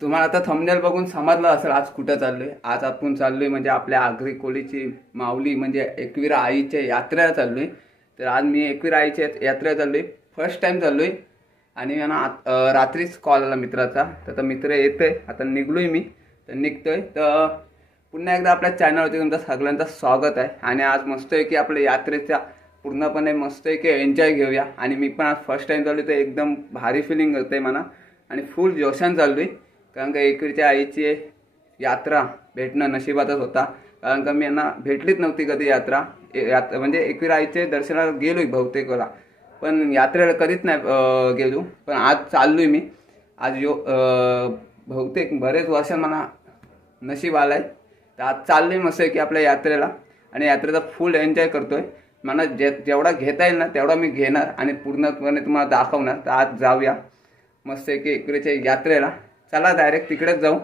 तुम्हाला आता थंबनेल बघून समजलं असेल आज कुठं चाललोय। आज आपण चाललोय म्हणजे आपल्या आगरी कोळीची माऊली म्हणजे एकविरा आईच्या यात्रेला चाललोय। तर आज मी एकविरा आईच्या यात्रेला चाललोय, फर्स्ट टाइम चाललोय। आणि रात्रीच कॉल आला मित्राचा, तर मित्र येतोय, आता निघलोय मी, तर निघतोय। तर पुन्हा एकदा आपल्या चॅनलवरती तुमचं सगळ्यांचं स्वागत आहे। आणि आज मस्त आहे की आपल्या यात्रेचा पूर्णपणे मस्त आहे की एन्जॉय घेऊया। आणि मी पण आज फर्स्ट टाइम चाललोय, तर एकदम भारी फिलिंग होते मला आणि फुल जोशान चाललोय। कारण का एकविराच्या आईची यात्रा भेटणं नशिबातच होता, कारण का मी यांना भेटलीच नव्हती कधी यात्रा म्हणजे एकविरा आईचे दर्शनाला गेलोय बहुतेक वेळा, पण यात्रेला कधीच नाही गेलो। पण आज चाललोय मी, आज बहुतेक बरेच वर्ष मला नशीब आलाय। तर आज चाललोय मस्त की आपल्या यात्रेला, आणि यात्रेचा फुल एन्जॉय करतोय। मला जेवढा घेता येईल ना तेवढा मी घेणार आणि पूर्णपणे तुम्हाला दाखवणार। तर आज जाऊया मस्त की एकविराच्या यात्रेला, चला डायरेक्ट तिकडेच जाऊ।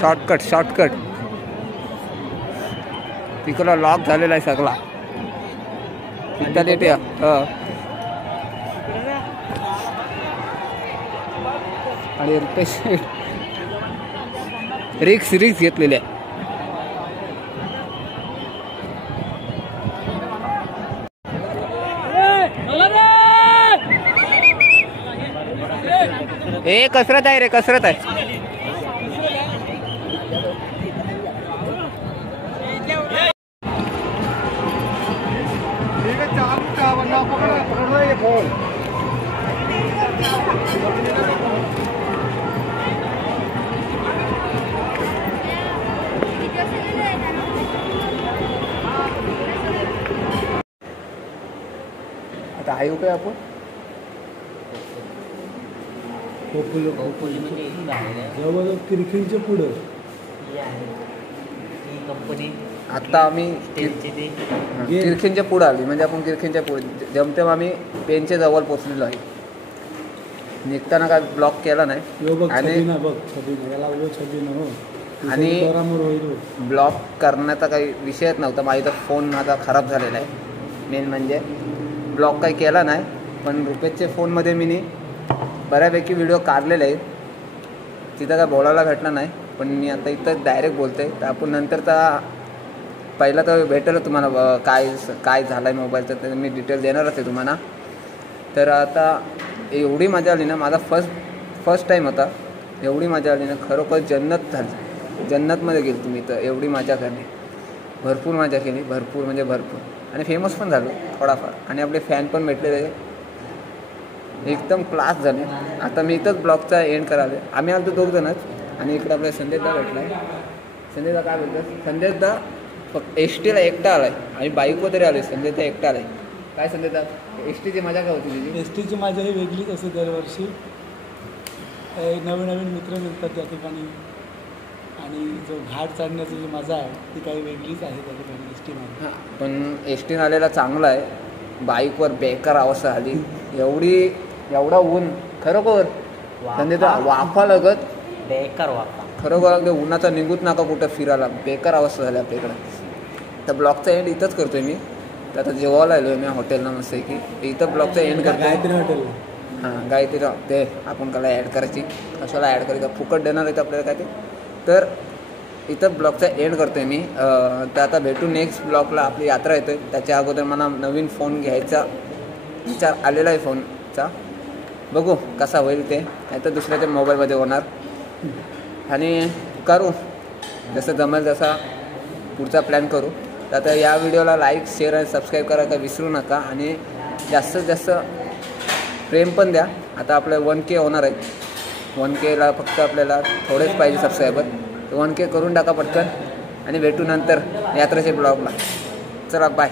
शॉर्टकट तिकडला लॉक झालेला आहे सगळा. इथं लेट या आणि रिक्स घेतलेले आहे. ए कसरत आहे रे, कसरत आहे. आता आहे काय आपण जवळ किरकिरीच्या पुढं कंपनी. आता आम्ही किरखिंच्या पुढे आली, म्हणजे आपण किरखिंच्या पुढे जमतेम आम्ही पेनच्या जवळ पोचलेलो आहे. निघताना काय ब्लॉक केला नाही आणि ब्लॉक करण्याचा काही विषयच नव्हता. माझा फोन माझा खराब झालेला आहे. मेन म्हणजे ब्लॉक काही केला नाही, पण रुपेशच्या फोनमध्ये मी बऱ्यापैकी व्हिडिओ काढलेले आहेत. तिथं काय बोलायला भेटलं नाही, पण मी आता इथं डायरेक्ट बोलतो आहे. तर आपण नंतर तर पहिला तर भेटेल तुम्हाला काय झालं आहे मोबाईलचं, तर मी डिटेल देणारच आहे तुम्हाला. तर आता एवढी मजा आली ना, माझा फर्स्ट टाईम होता. एवढी मजा आली ना, खरोखर जन्नत झाली. जन्नतमध्ये गेलो तुम्ही तर एवढी मजा करणे. भरपूर मजा केली, भरपूर म्हणजे भरपूर. आणि फेमस पण झालो थोडाफार, आणि आपले फॅन पण भेटले, एकदम क्लास झाले. आता मी इथंच ब्लॉगचा एंड करावे. आम्ही आलो 2 जणच, आणि इकडे आपल्या संदेशदा भेटला आहे. संदेशदा काय बोलतात? संदेशदा फक्त एसटीला एकटा आलाय, आम्ही बाईकवर तरी आलोय. संदेशदा एकटा आलाय. काय संदेशदा, एसटीची मजा काय होती तुझी? एसटीची मजा ही वेगळीच असते. दरवर्षी नवीन मित्र मिळतात त्या ठिकाणी, आणि जो घाट चढण्याची जी मजा आहे ती काही वेगळीच आहे त्या ठिकाणी एसटीमध्ये. हां, पण एसटीनं आलेला चांगला आहे. बाईकवर बेकार अवस्था आली. एवढा ऊन, खरोखर संदेशदा वाफा लगत बेकार वापा. खरोखर अगदी उन्हाचा निघूत नका कुठं फिरायला. बेकार अवस्था झाली आपल्या इकडं. तर ब्लॉगचा एंड इथंच करतोय मी. तर आता जेवायला आलो आहे मी हॉटेलला, मस्त आहे की इथं ब्लॉगचा एंड करतो. गायत्री हॉटेल. हां, गायत्री ते आपण त्याला ॲड करायची, कशाला ॲड करायचं, फुकट देणार आहेत आपल्याला काय ते. तर इथं ब्लॉगचा एंड करतो आहे मी. तर आता भेटू नेक्स्ट ब्लॉगला. आपली यात्रा येतो आहे, त्याच्या अगोदर मला नवीन फोन घ्यायचा विचार आलेला आहे फोनचा. बघू कसा होईल ते, नाही तर दुसऱ्याच्या मोबाईलमध्ये होणार. आणि करू जसं जमेल तसा पुढचा प्लॅन करू. तर आता या व्हिडिओला लाईक, शेअर आणि सबस्क्राईब करायला विसरू नका. आणि जास्तीत जास्त प्रेम पण द्या. आता आपलं 1K होणार आहे. 1Kला फक्त आपल्याला थोडेच पाहिजे सबस्क्रायबर. तर 1K करून टाका पटकन, आणि भेटू नंतर यात्रेच्या ब्लॉगला. चला बाय.